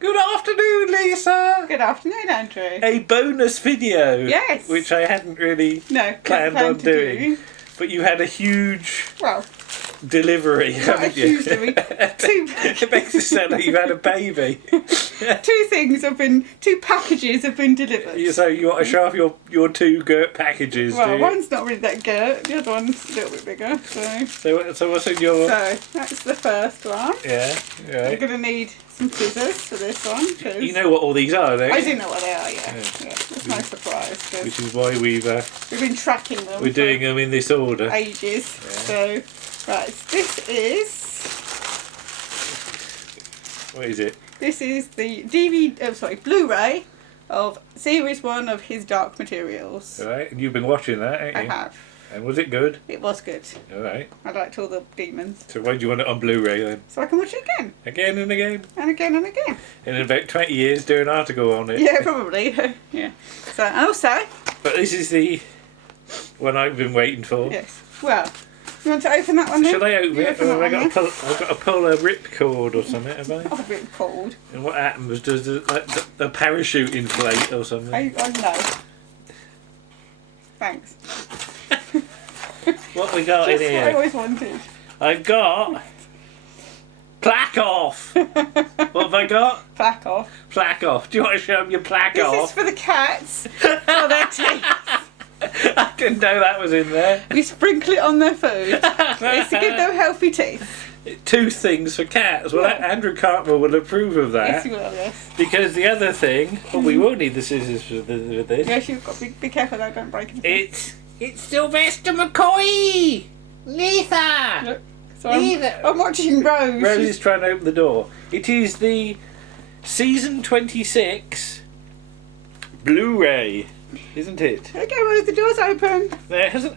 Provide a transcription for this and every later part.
Good afternoon, Lisa. Good afternoon, Andrew. A bonus video. Yes. Which I hadn't really planned on doing. But you had a huge delivery, haven't you? Huge delivery. It makes it sound like you had a baby. Two packages have been delivered. So you want to show off your two Gert packages, well, do you? one's not really that Gert, the other one's a little bit bigger. So what's in your... So, that's the first one. Yeah, right. We're going to need some scissors for this one. You know what all these are, don't you? I do know what they are, yeah. It's no surprise. Which is why we've been tracking them. We're doing them in this order. Ages. Yeah. So, this is... What is it? This is the Bluray of Series 1 of His Dark Materials. Alright, and you've been watching that, haven't you? I have. And was it good? It was good. Alright. I liked all the demons. So why do you want it on Blu-ray then? So I can watch it again. Again and again? And again and again. And in about 20 years do an article on it. Yeah, probably. Yeah. So, and also... But this is the one I've been waiting for. Yes. Well, you want to open that one then? Shall I open it? I've got to pull a rip cord or something, have I? Oh, a rip cord. And what happens? Does the parachute inflate or something? I know. Thanks. What we got Just in what I here? always wanted. I've got... Plaque off! What have I got? Plaque off. Plaque off. Do you want to show them your plaque This off? is for the cats. For their teeth. I didn't know that was in there. We sprinkle it on their food. It's to give them healthy teeth. Two things for cats. Well, Andrew Cartmell will approve of that. Yes, you will, yes. Because the other thing... Oh, we will need the scissors for this. Yes, you've got to be careful though, don't break anything. It's Sylvester McCoy! Lisa! Look, so I'm watching Rose. Rose is trying to open the door. It is the season 26 Blu-ray, isn't it? Okay, Rose, the door's open.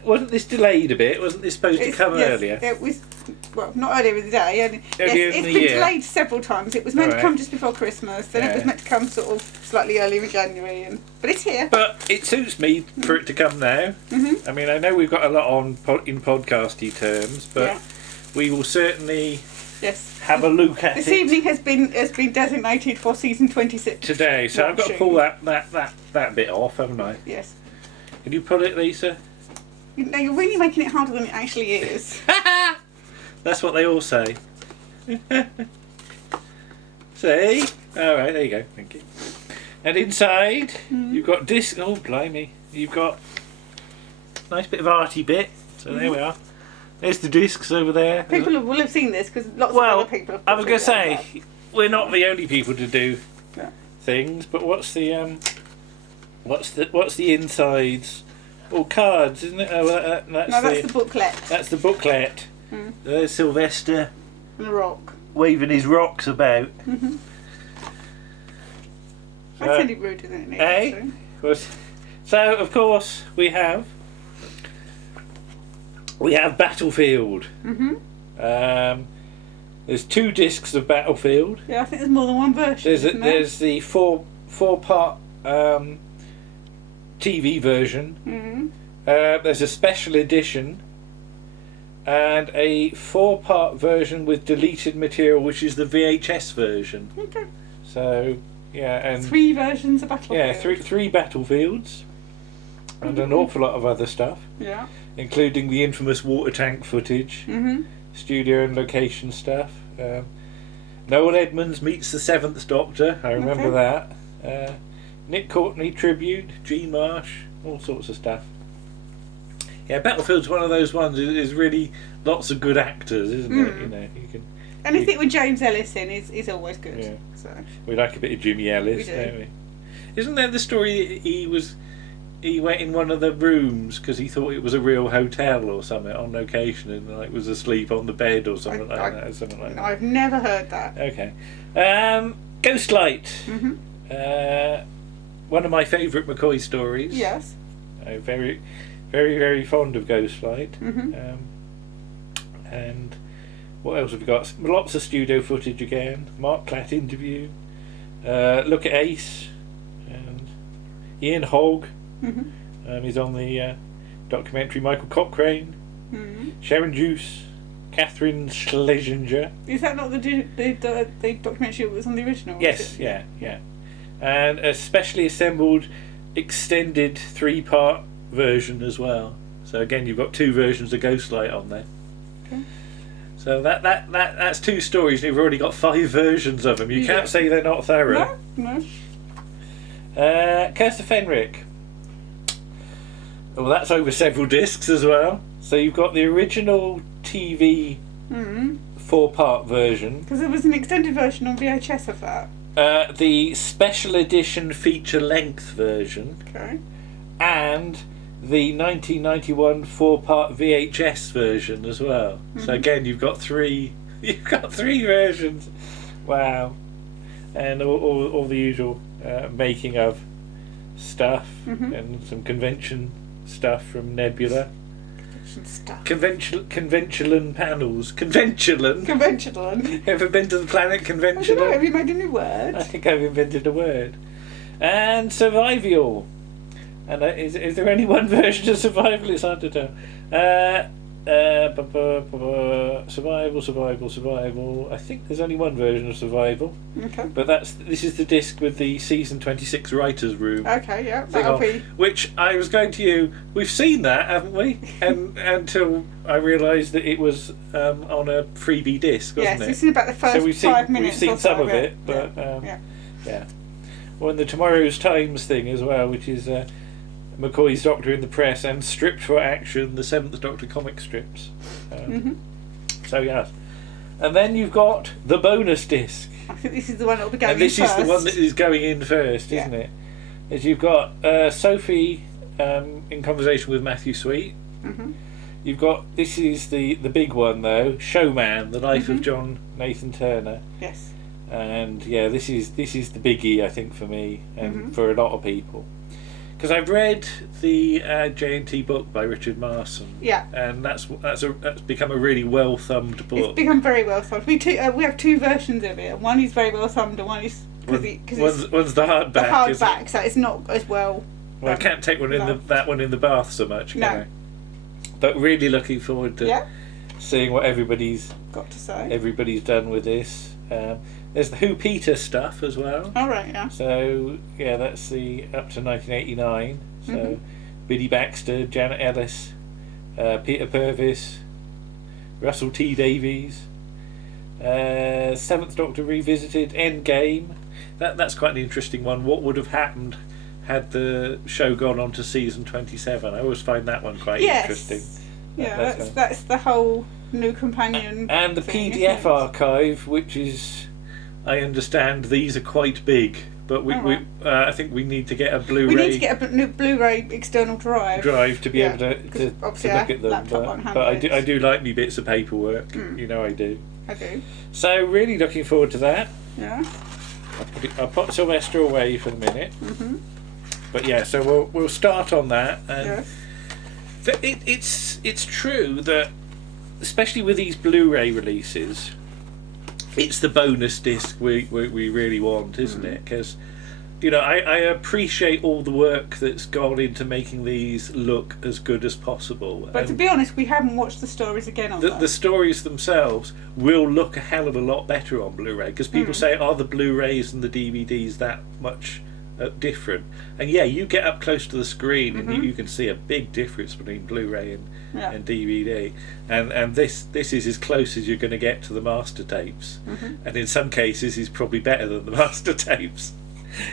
Wasn't this delayed a bit? Wasn't this supposed to come earlier? It was, well, not earlier in the day. Earlier in it's the been year. delayed several times. It was meant to come just before Christmas, then it was meant to come sort of slightly earlier in January, but it's here. But it suits me for it to come now. I mean, I know we've got a lot on in podcasty terms, but we will certainly have a look at this it. This evening has been designated for season 26 today, so I've got to pull that bit off, haven't I? Yes. Can you pull it, Lisa? No, you're really making it harder than it actually is. That's what they all say. See? Alright, there you go. Thank you. And inside, you've got disc. Oh, blimey. You've got a nice bit of arty bit. So there we are. There's the discs over there. People will have seen this because lots of other people have. I was going to say, we're not the only people to do things, but what's the insides? All cards, isn't it? Oh, that's the booklet. That's the booklet. There's Sylvester. And a rock. Waving his rocks about. That's really rude, isn't it? Eh? So, of course, we have Battlefield. There's 2 discs of Battlefield. Yeah, I think there's more than one version. There's the four-part TV version. There's a special edition and a 4-part version with deleted material, which is the VHS version. Okay. So and 3 versions of Battlefield. Yeah, three Battlefields and an awful lot of other stuff. Yeah. Including the infamous water tank footage, studio and location stuff. Noel Edmonds meets the 7th Doctor, I remember that. Nick Courtney tribute, Gene Marsh, all sorts of stuff. Yeah, Battlefield's one of those ones. Is really lots of good actors, isn't it? You know, you can. Anything with James Ellis in is always good. Yeah. So we like a bit of Jimmy Ellis, don't we? Isn't there the story that he went in one of the rooms because he thought it was a real hotel or something on location and like was asleep on the bed or something like that. I've never heard that. Okay, Ghostlight. One of my favourite McCoy stories. Yes. Very, very, very fond of Ghostlight. And what else have we got? Lots of studio footage again. Mark Platt interview. Look at Ace. And Ian Hogg. He's on the documentary. Michael Cochrane. Sharon Juice. Catherine Schlesinger. Is that not the documentary that was on the original? Yes, yeah. And a specially assembled extended 3-part version as well. So again, you've got 2 versions of Ghostlight on there. Okay. So that's 2 stories, and you've already got 5 versions of them. You can't say they're not thorough. No. Cursor Fenric. Well, that's over several discs as well. So you've got the original TV 4-part version. Because there was an extended version on VHS of that. The special edition feature-length version. Okay. And the 1991 4-part VHS version as well. So again, you've got 3 versions. Wow. And all the usual making of stuff and some convention stuff from Nebula. Conventulan panels. Conventulan. Ever been to the planet Conventulan? I don't know, have you made a new word? I think I've invented a word. And Survival. And is there only one version of Survival? It's hard to tell. Survival. I think there's only one version of Survival. Okay. But this is the disc with the season 26 writers' room. Okay, yeah, that'll be. Which I was going to you. We've seen that, haven't we? And until I realised that it was on a freebie disc, wasn't it? Yes, we've seen about the first 5 minutes. We've seen some of it, but yeah. Well, and the Tomorrow's Times thing as well, which is McCoy's Doctor in the Press and Stripped for Action, the 7th Doctor comic strips. So yes, and then you've got the bonus disc. I think this is the one that will be going in first. And this is the one that is going in first, isn't it? As you've got Sophie in conversation with Matthew Sweet. You've got, this is the big one though, Showman, the life of John Nathan Turner. Yes. And yeah, this is the biggie, I think, for me and for a lot of people. Because I've read the J&T book by Richard Marson. Yeah. And that's become a really well thumbed book. It's become very well thumbed. We have 2 versions of it. One is very well thumbed, and one is one's the hardback. The hardback, so it's not as well. Well, I can't take that one in the bath so much, can I? But really looking forward to seeing what everybody's got to say. Everybody's done with this. There's the Who Peter stuff as well. Oh, right, yeah. So, yeah, that's the up to 1989. So, Biddy Baxter, Janet Ellis, Peter Purvis, Russell T Davies, 7th Doctor Revisited, Endgame. That's quite an interesting one. What would have happened had the show gone on to season 27? I always find that one quite interesting. Yeah, that's the whole new companion. And the PDF archive, which is, I understand these are quite big, but I think we need to get a Bluray. We need to get a new Blu-ray external drive to be able to look at them. But I do like me bits of paperwork. You know I do. I do. So really looking forward to that. Yeah. I'll put Sylvester away for the minute. But yeah, so we'll start on that. And it's true that, especially with these Blu-ray releases, it's the bonus disc we really want, isn't it? Because, you know, I appreciate all the work that's gone into making these look as good as possible. But to be honest, we haven't watched the stories again on the stories themselves will look a hell of a lot better on Blu-ray, because people say, are the Blu-rays and the DVDs that much different? And yeah, you get up close to the screen and you can see a big difference between Blu-ray and DVD, and this is as close as you're going to get to the master tapes, and in some cases is probably better than the master tapes.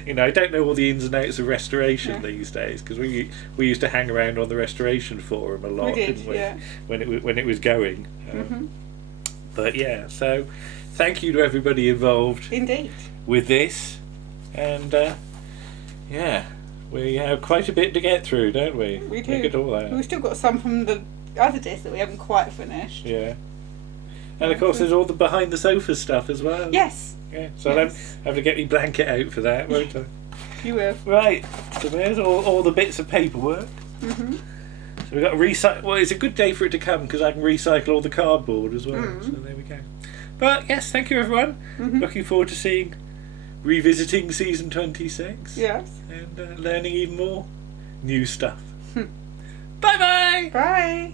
You know, I don't know all the ins and outs of restoration these days, because we used to hang around on the restoration forum a lot, didn't we? When it was going. But yeah, so thank you to everybody involved. Indeed. With this, and yeah, we have quite a bit to get through, don't we? We do. Look at all that. We've still got some from the other disc that we haven't quite finished. Yeah. And of course there's all the behind the sofa stuff as well. Yes. Yeah. So I'll have to get my blanket out for that, won't I? You will. Right. So there's all the bits of paperwork. So we've got to recycle. Well, it's a good day for it to come, because I can recycle all the cardboard as well. So there we go. But yes, thank you everyone. Looking forward to revisiting season 26. Yes. And learning even more new stuff. Bye-bye. Bye.